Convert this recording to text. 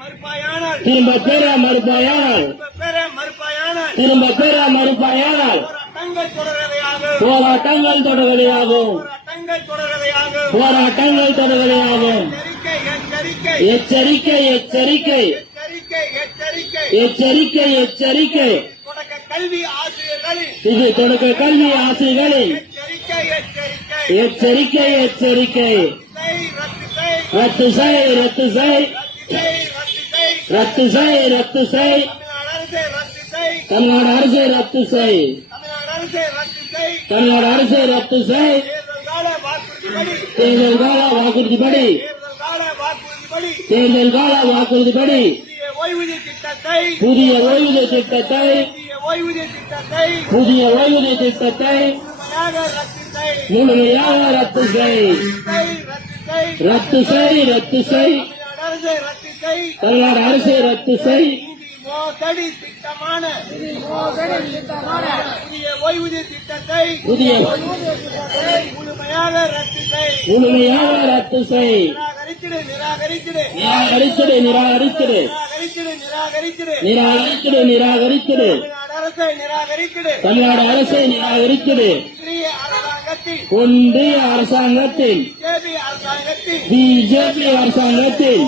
மறுப்பாயானால். திரும்ப பெற மறுப்பாயானால். பெற மறுப்பாயானால். திரும்ப பெற மறுப்பாயானால். போராட்டங்கள் தொடர்வதையாகும். போராட்டங்கள் தொடர்வதையாகும். எச்சரிக்கை எச்சரிக்கை. எச்சரிக்கை எச்சரிக்கை. கல்வி ஆசிரியர்களின் இது தொடக்க கல்வி ஆசிரியர்களின் எச்சரிக்கை எச்சரிக்கை. ரத்து செய். ரத்து செய் ரத்து செய் ரத்து செய். தமிழ்நாடு அரசு ரத்து செய். தமிழ்நாடு அரசு ரத்து செய். தேர்தல் கால வாக்குறுதிப்படி. தேர்தல் கால வாக்குறுதிப்படி. புதிய ஓய்வூதிய திட்டத்தை. புதிய ஓய்வூதிய திட்டத்தை. முழுமையாக ரத்து செய். ரத்து செய் ரத்து செய். தமிழ்நாடு அரசு ரத்து செய். மோசடி திட்டமான புதிய ஓய்வூதிய திட்டத்தை புதிய முழுமையாக ரத்து செய். முழுமையாக ரத்து செய். அரசை நிராகரித்திடு தமிழ்நாடு அரசை நிராகரித்திடு அரசாங்கத்தில் பிஜேபி அரசாங்கத்தில்